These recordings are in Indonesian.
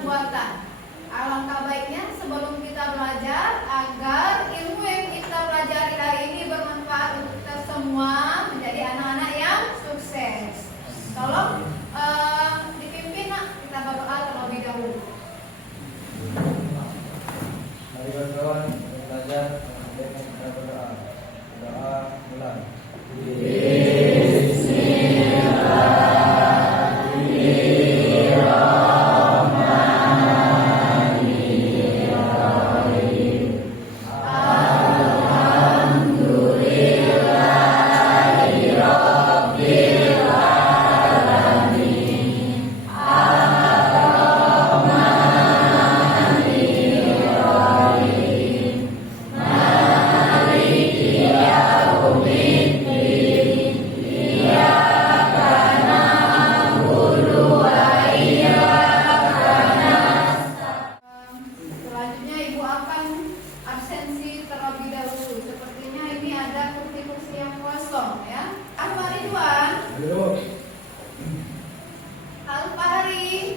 kecerdasan buatan. Alangkah baiknya sebelum kita belajar agar ilmu yang kita pelajari hari ini bermanfaat untuk kita semua menjadi anak-anak yang sukses. Tolong dipimpin, nak, kita berdoa terlebih dahulu. Mari kawan-kawan belajar dengan kita berdoa. Doa mulai.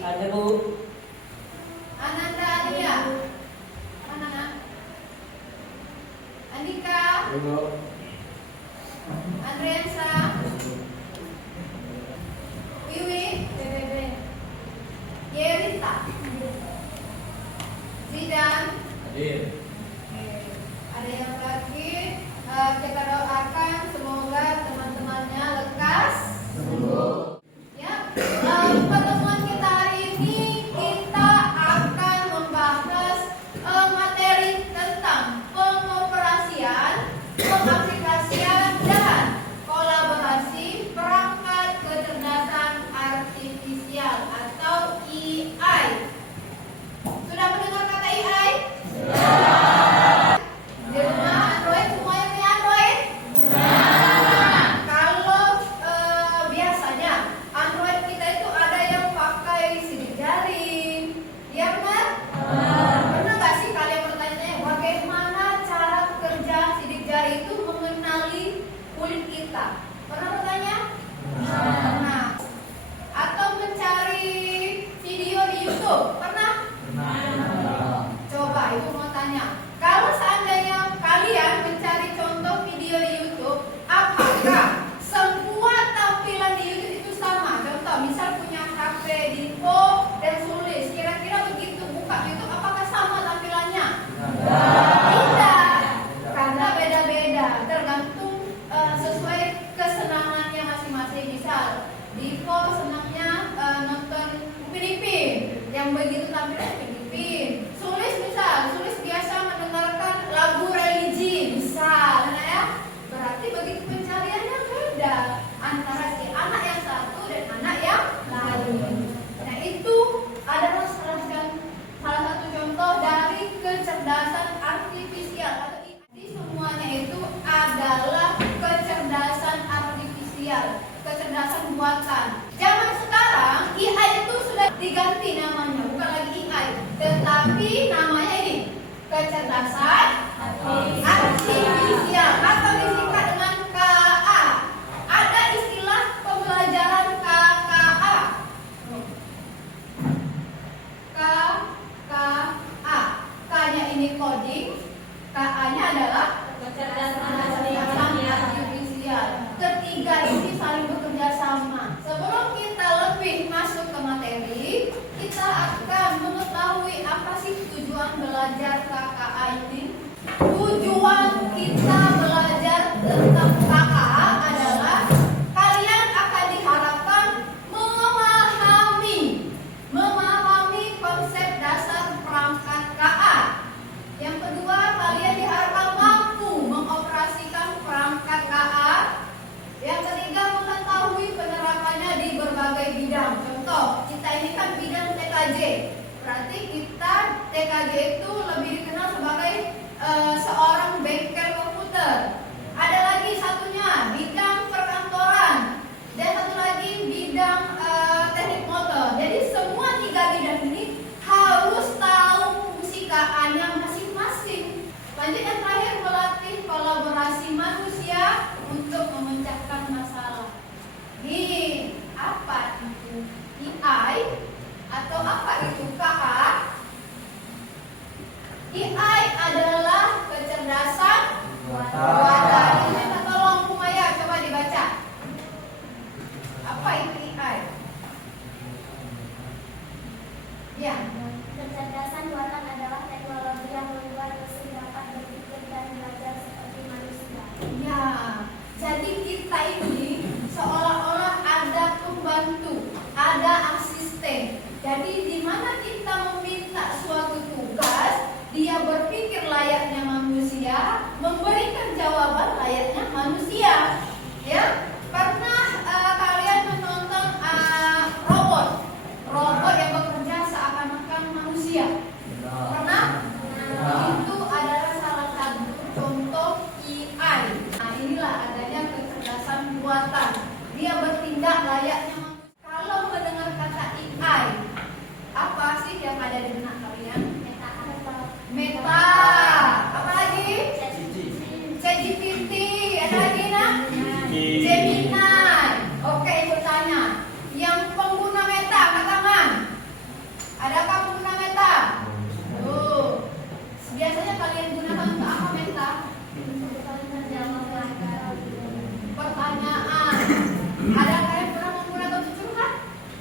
Ada, Bu. Ananda Adia. Mana? Andika. Andriansa. Wiwi. Yerita. Zidan. Hadir. Ada yang lagi? Kita doakan semoga teman-temannya lekas sembuh. Ya, pertemuan kita hari ini kita akan membahas materi tentang pengoperasian, pengaplikasian dan kolaborasi perangkat kecerdasan artifisial atau AI. Sudah mendengar kata AI? Di rumah Android, semua yang punya Android? Kalau biasanya Android kita itu ada yang pakai sidik jari, ya benar? Pernah nggak sih kalian bertanya bagaimana cara kerja sidik jari itu mengenali kulit kita? Pernah bertanya? Pernah. Atau mencari video di YouTube? Pernah? Coba ibu mau tanya, kalau seandainya kalian mencari contoh video di YouTube, apakah semua tampilan di YouTube itu sama? Contoh, misal punya HP Dinfo dan Sulis, kira-kira begitu buka YouTube, apakah sama tampilannya? Tidak, karena beda-beda, tergantung sesuai kesenangannya masing-masing. Misal, Dinfo senangnya nonton Upin Ipin, yang begitu tampilannya Upin Ipin. Sulis misal, Sulis biasa mendengarkan lagu religi, misal, nah ya. Berarti begitu pencariannya beda antara si anak yang satu dan anak yang lain. Nah itu adalah salah satu contoh dari kecerdasan artifisial atau AI. Semuanya itu adalah kecerdasan artifisial, kecerdasan buatan. Zaman sekarang AI itu sudah diganti namanya, bukan lagi AI, tetapi namanya ini kecerdasan artifisial atau disingkat dengan KA. Ada istilah pembelajaran KKA. KKA. K-nya ini coding, KA-nya adalah kecerdasan artifisial. Ketiga ini saling bekerja sama. Sebelum kita lebih masuk ke materi, kita akan mengetahui apa sih tujuan belajar KKA ini. Tujuan kita belajar tentang KKA adalah kalian akan diharapkan memahami konsep dasar perangkat KA. Yang kedua, kalian diharapkan mampu mengoperasikan perangkat KA. Yang ketiga, mengetahui penerapannya di berbagai bidang. Contoh, kita ini kan bidang TKJ. Berarti kita TKJ itu lebih dikenal sebagai seorang bengkel komputer. Ada lagi satunya bidang perkantoran dan satu lagi bidang teknik motor. Jadi semua tiga bidang ini harus tahu fungsi KA-nya masing-masing. Lanjut yang terakhir, melatih kolaborasi manusia untuk memecahkan masalah. Apa itu AI atau apa itu KA? Jadi di mana kita meminta suatu tugas, dia berpikir layaknya manusia, memberikan jawaban layaknya manusia. Ya, pernah kalian menonton robot? Robot yang bekerja seakan-akan manusia. Pernah? Itu adalah salah satu contoh AI. Nah, inilah adanya kecerdasan buatan. Dia bertindak layaknya manusia. Kalau mendengar kata AI, apa sih yang ada di benak kalian? Meta. Apa lagi? ChatGPT. Ada lagi nak? Gemini. Oke, ikut tanya. Yang pengguna Meta, angkat tangan. Adakah pengguna Meta? Tuh. Biasanya kalian gunakan untuk apa Meta? Pertanyaan. Adakah yang pernah menggunakan untuk curhat?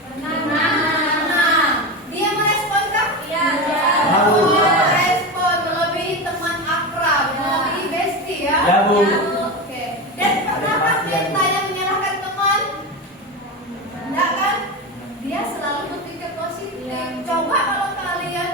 Pernah. Dia merespon kah? Iya. Oh, merespon melebihi teman akrab, melebihi bestie ya. Ya, Bu. Oke. Dan pernahkah Meta yang menyalahkan teman? Enggak kan? Dia selalu berpikir positif. Coba kalau kalian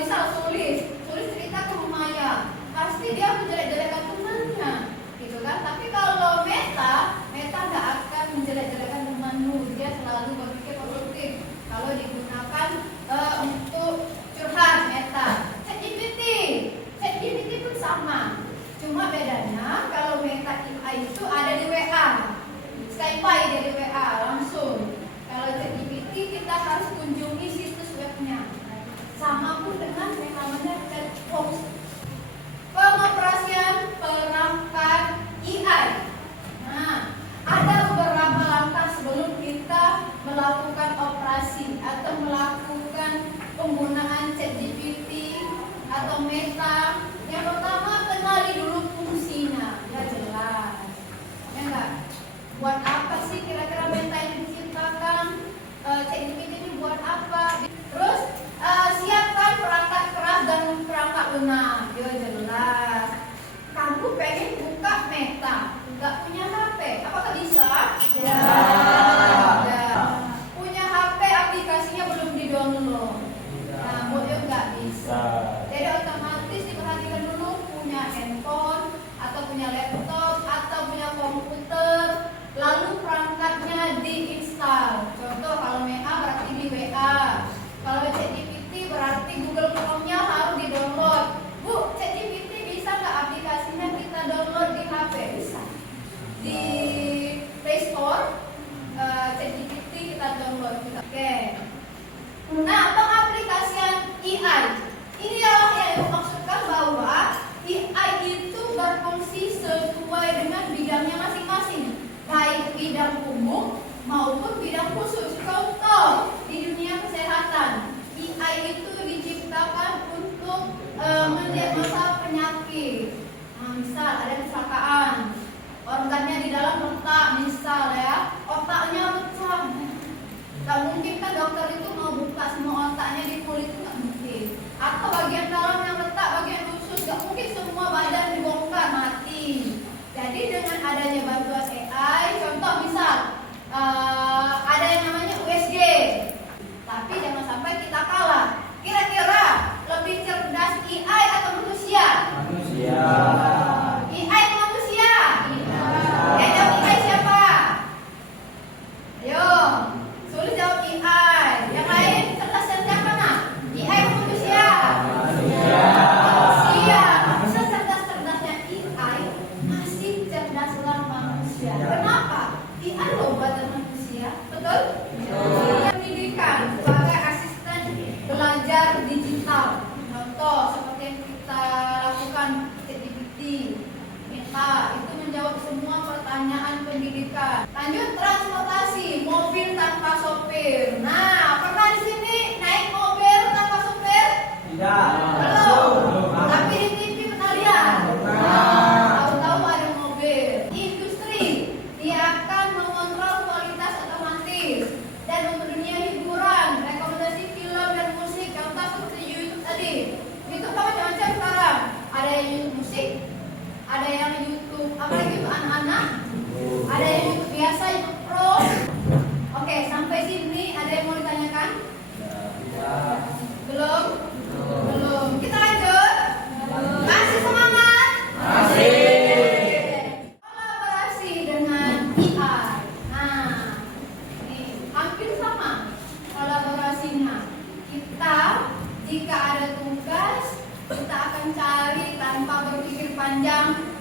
misal sulis cerita ke Maya, pasti dia menjelek-jelekan temannya, gitu kan? Tapi kalau Meta nggak akan menjelek-jelekan temanmu. Dia selalu berpikir positif. Kalau digunakan untuk curhat Meta. ChatGPT pun sama. Cuma bedanya kalau Meta AI itu ada di WA, Skype dari WA langsung. Kalau ChatGPT kita harus kunjungi situs webnya. Sama pun dengan yang namanya chatbox. Pengoperasian perangkat AI. Nah, ada beberapa langkah sebelum kita melakukan operasi atau melakukan penggunaan ChatGPT atau Meta. Yang pertama, kenali dulu fungsinya. Ya jelas. Ya enggak? Buat apa sih kira-kira Meta ini diciptakan? ChatGPT ini buat apa? Terus siapkan perangkat keras dan perangkat lunak. Ya jelas. Kamu pengen buka Meta, nggak punya HP, apakah bisa? Ya. Punya HP, aplikasinya belum di-download. Nah, model nggak bisa. Jadi otomatis diperhatikan dulu punya handphone atau punya laptop atau punya komputer, lalu perangkatnya diinstal. Contoh kalau WA berarti di WA. Kalau ChatGPT berarti Google Chrome-nya harus di-download. Bu, ChatGPT bisa nggak aplikasinya kita download di HP? Bisa. Di Play Store, ChatGPT kita download. Oke. Nah, pengaplikasian AI. Ini yang dimaksudkan bahwa AI itu berfungsi sesuai dengan bidangnya masing-masing, baik bidang umum maupun bidang khusus. Contoh di dunia kesehatan, AI itu diciptakan untuk mendiagnosa penyakit. Nah, misal ada kecelakaan, organnya di dalam retak, misal ya, otaknya pecah. Tak mungkin kan dokter itu mau buka semua otaknya di kulit, itu nggak mungkin. Atau bagian dalam yang retak, bagian usus, nggak mungkin semua badan dibongkar, mati. Jadi dengan adanya bantuan AI, contoh misal ada yang namanya USG, tapi jangan sampai kita kalah. Kira-kira lebih cerdas AI atau manusia? Manusia. AI atau manusia? Yang jawab AI siapa? Ayo, sulit jawab AI. Yang lain cerdas siapa nak? AI atau manusia? Manusia. Manusia. Secerdas-cerdasnya AI masih cerdaslah manusia. Kenapa? AI loh buatan manusia, betul? Pendidikan sebagai asisten belajar digital. Contoh seperti yang kita lakukan ChatGPT, Meta itu menjawab semua pertanyaan pendidikan. Lanjut, transportasi, mobil tanpa sopir. Nah, pernah di sini naik mobil tanpa sopir? Tidak. Belum. Tapi di TV pernah lihat? Tahu-tahu ada mobil. Industri, dia akan mengontrol kualitas otomatis. Dan untuk dunia hiburan, rekomendasi film dan musik, contoh seperti YouTube tadi. YouTube kan macam-macam sekarang. Ada yang YouTube musik, ada yang YouTube apalagi untuk anak-anak, ada yang YouTube biasa, YouTube Pro. Oke, sampai sini ada yang mau ditanyakan? sama kolaborasinya. Kita jika ada tugas kita akan cari tanpa berpikir panjang,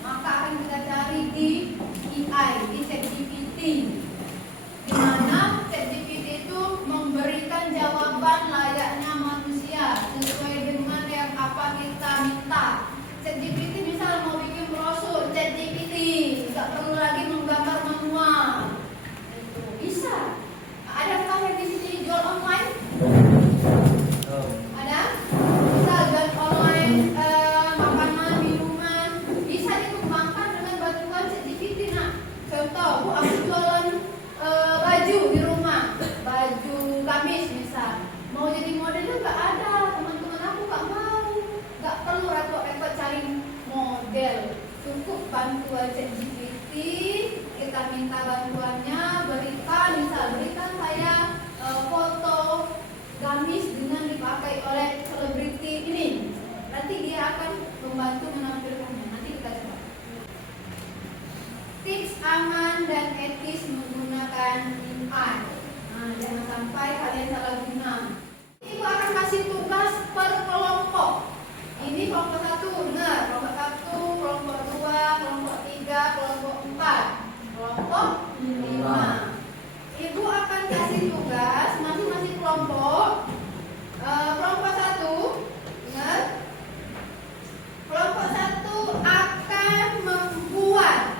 maka akan kita cari di AI, di ChatGPT, di mana ChatGPT itu memberikan jawaban layaknya manusia sesuai dengan yang apa kita minta. ChatGPT misal mau bikin brosur, ChatGPT nggak perlu lagi menggambar manual. Itu bisa. Adakah yang di sini jual online? Ada? Misal jual online makanan, minuman, bisa dikembangkan dengan bantuan ChatGPT. Nah, contoh, Bu, aku jualan baju di rumah, baju gamis misal. Mau jadi modelnya nggak ada, teman-teman aku nggak mau, nggak perlu repot-repot cari model. Cukup bantuan ChatGPT, kita minta bantuannya, berikan saya foto gamis dengan dipakai oleh selebriti ini. Nanti dia akan membantu menampilkannya. Nanti kita coba. Tips aman dan etis menggunakan AI. Nah, jangan sampai kalian salah guna. Ibu akan kasih tugas per kelompok. Ini kelompok 1, benar. Kelompok 1, kelompok 2, kelompok 3, kelompok 4, kelompok 5. Ibu akan kasih tugas masing-masing kelompok. Kelompok 1, benar. Kelompok 1 akan membuat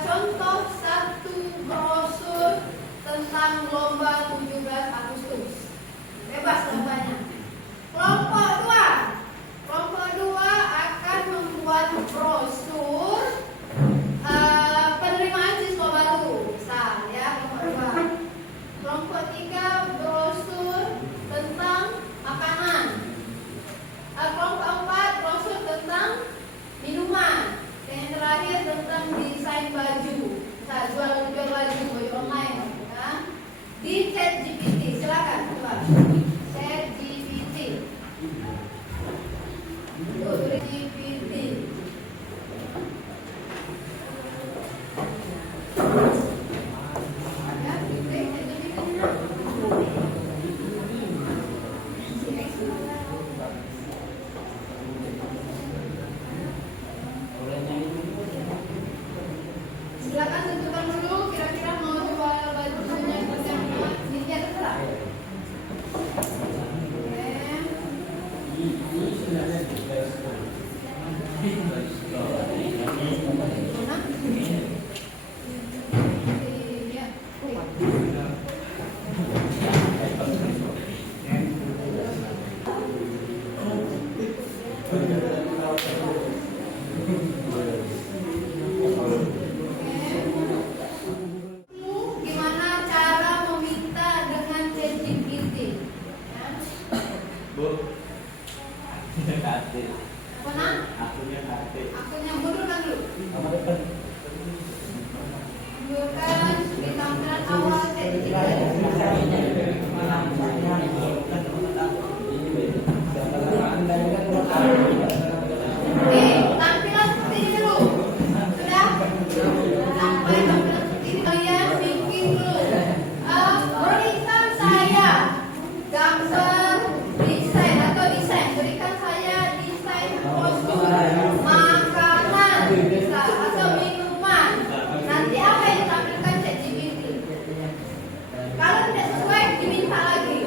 contoh satu brosur tentang lomba 17 Agustus. Bebas lombanya. Kelompok 2 akan membuat brosur penerimaan siswa baru. Misal ya, kelompok 2. Kelompok 3 brosur tentang makanan. Kelompok 4 brosur tentang minuman. Dan yang terakhir tentang desain baju. Misal jual baju online kan? Di ChatGPT. Silakan coba. ChatGPT. ChatGPT. Ya, silakan tentukan dulu kira-kira mau jual bajunya seperti apa. Ini dia terserah. Gimana cara meminta dengan ChatGPT? Ya. Bu. Kate. Mana? Akunnya Kate. Akunnya mundurkan dulu. Mundurkan di tampilan awal ChatGPT. Oke, tampilan seperti ini dulu. Sudah? Sampai tampilan seperti ini kalian bikin dulu. Berikan saya gambar desain atau desain. Berikan saya desain brosur makanan bisa atau minuman. Nanti apa yang ditampilkan ChatGPT. Kalau tidak sesuai diminta lagi.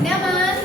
Nyaman?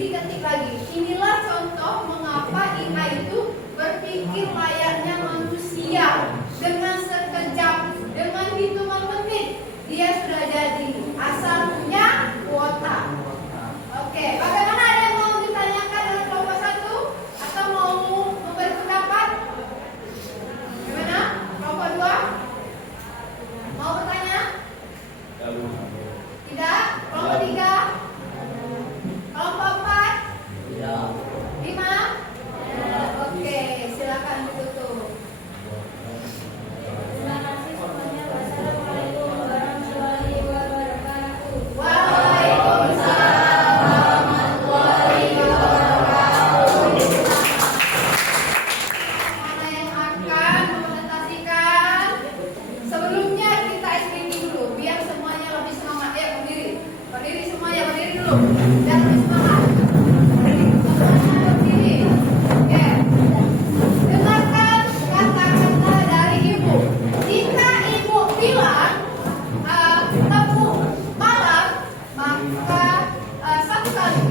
diketik lagi. Inilah contoh mengapa IA itu berpikir layaknya manusia. Dengan sekejap, dengan hitungan menit, dia sudah jadi. Asal punya kuota. Oke, bagaimana, ada yang mau ditanyakan dalam kelompok 1? Atau mau memberi pendapat? Gimana? Kelompok 2? Mau bertanya? Tidak? Kelompok 3? Kelompok 4? Ya. 5? Oke, silakan ditutup. Terima kasih semuanya. Wassalamualaikum warahmatullahi wabarakatuh. Waalaikumsalam warahmatullahi wabarakatuh. Mana yang akan mempresentasikan? Sebelumnya kita screening dulu biar semuanya lebih semangat. Ya, berdiri. Berdiri semuanya, berdiri dulu. Dan lebih semangat. Semuanya berdiri. Oke. Dengarkan kata-kata dari ibu. Jika ibu bilang tepuk malam, maka satu kali.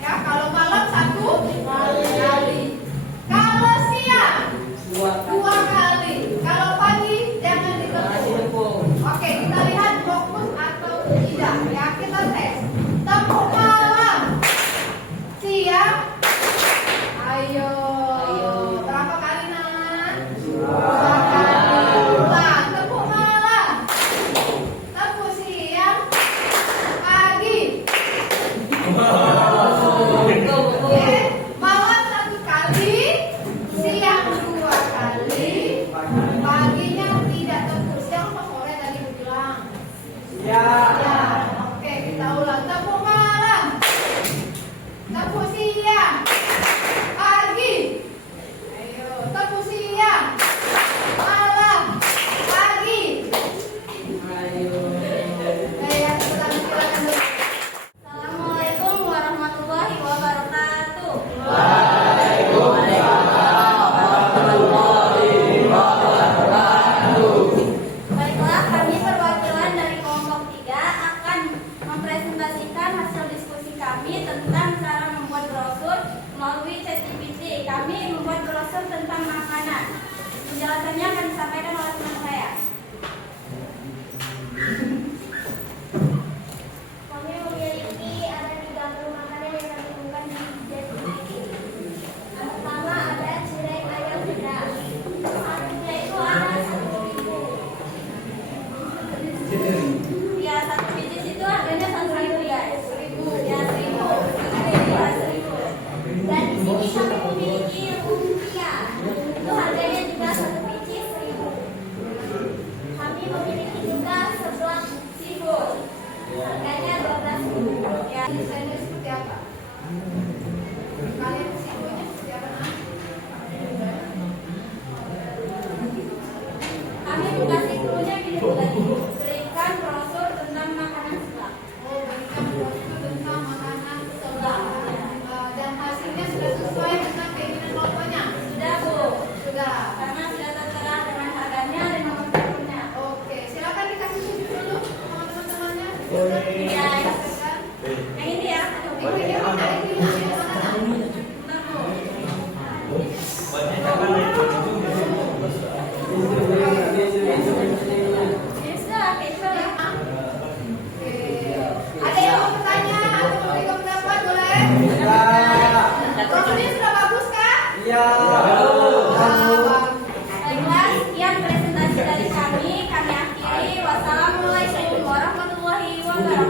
Ya, kalau malam satu kali. Kalau siang dua kali. Kalau pagi jangan ditepuk. Oke, kita lihat fokus atau tidak. Ya, kita tes. Tepuk malam, siang. Ayo. Berapa kali, Nan? Dua kali. Ulang. Tepuk malam, tepuk siang, pagi. Oke, malam satu kali, siang dua kali, paginya tidak tepuk. Siang apa sore tadi Bu bilang? Ya. Oke, kita ulang. Tepuk malam, tepuk siang, pagi. Ayo, tepuk siang, malam, pagi. Ayo, silakan dulu. Assalamualaikum warahmatullahi wabarakatuh. Baiklah, kami perwakilan dari kelompok 3 akan mempresentasikan hasil diskusi kami tentang cara membuat brosur melalui ChatGPT. Kami membuat brosur tentang makanan. Penjelasannya akan disampaikan oleh teman saya. Kami memiliki ada 30 makanan yang kami temukan di ChatGPT. Yang pertama ada cireng ayam pedas. Satunya itu ada 1.000. Ya, satu biji itu harganya 1.000 guys. 1.000. Ya, 1.000. Ya, 1.000. Dan di sini kami memiliki lumpia. Itu harganya juga satu biji 1.000. Kami memiliki juga seblak seafood. Harganya 12.000. Ya. Desainnya seperti apa? Kalian simbolnya seperti apa? Kami kasih clue-nya gini tadi. Berikan brosur tentang makanan seblak. Oh, berikan brosur tentang makanan seblak. Dan hasilnya sudah sesuai dengan keinginan kelompoknya. Sudah, Bu. Sudah. Karena sudah tertera dengan harganya dan nomor teleponnya. Oke, silakan dikasih tunjuk dulu sama teman-temannya. Iya. Sampaikan. Yang ini ya. Oh, ini mana? Ini mana? Bentar, Bu. Bisa, bisa. Oke. Ada yang mau bertanya atau memberikan pendapat, boleh? Brosurnya sudah bagus kan? Iya. Baiklah, sekian presentasi dari kami. Kami akhiri. Wassalamualaikum warahmatullahi wabarakatuh.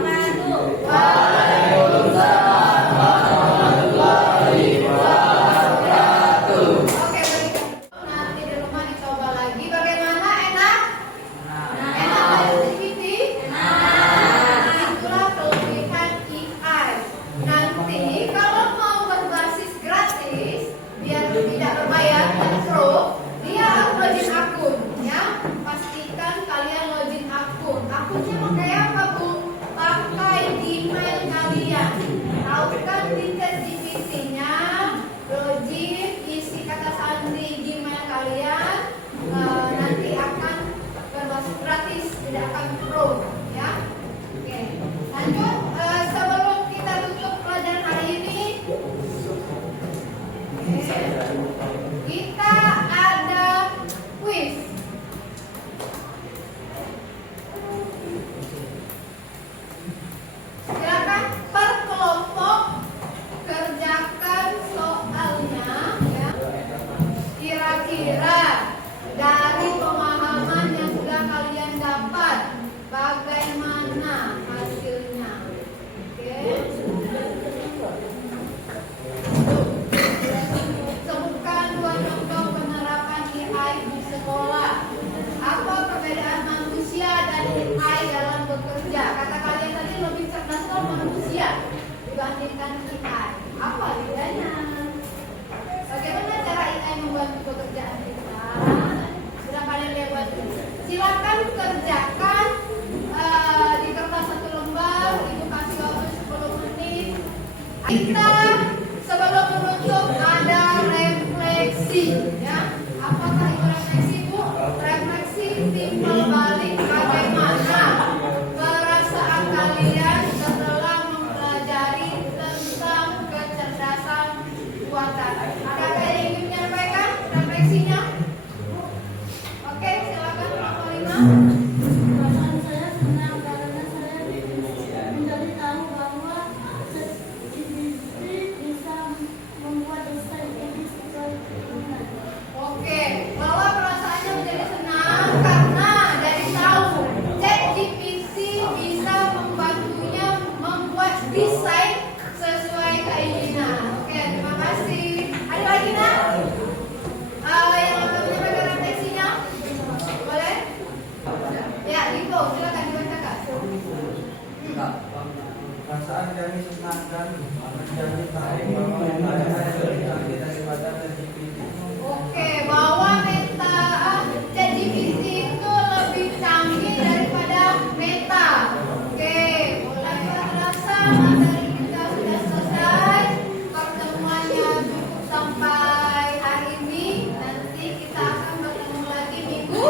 sekolah. Apa perbedaan manusia dan AI dalam bekerja? Kata kalian tadi lebih cerdas kan manusia dibandingkan AI. Apa bedanya? Bagaimana cara AI membantu pekerjaan kita? Sudah kalian lihat? Silakan kerjakan di kertas 1 lembar. Ibu kasih waktu 10 menit. Kita sebelum menutup ada refleksi, ya. Apakah itu refleksi, Bu? Refleksi timbal balik bagaimana perasaan kalian setelah mempelajari tentang kecerdasan buatan. Adakah yang ingin menyampaikan refleksinya? Oke, silakan Pak Polina. Perasaan saya senang karena saya menjadi tahu bahwa ChatGPT bisa membuat desain ini sesuai kebutuhan. Oke, bahwa perasaannya menjadi senang karena dari tahu ChatGPT bisa membantunya membuat desain sesuai keinginan. Oke, terima kasih. Ada lagi nak? Yang akan menyampaikan refleksinya? Boleh? Ya, Ibu, silakan dibacakan. Perasaan kami senang dan menjadi tahu bahwa ada hasil yang kita daripada ChatGPT. Oke, bahwa ChatGPT itu lebih canggih daripada Meta. Oke, mulai terasa materi kita sudah selesai. Pertemuannya cukup sampai hari ini. Nanti kita akan bertemu lagi minggu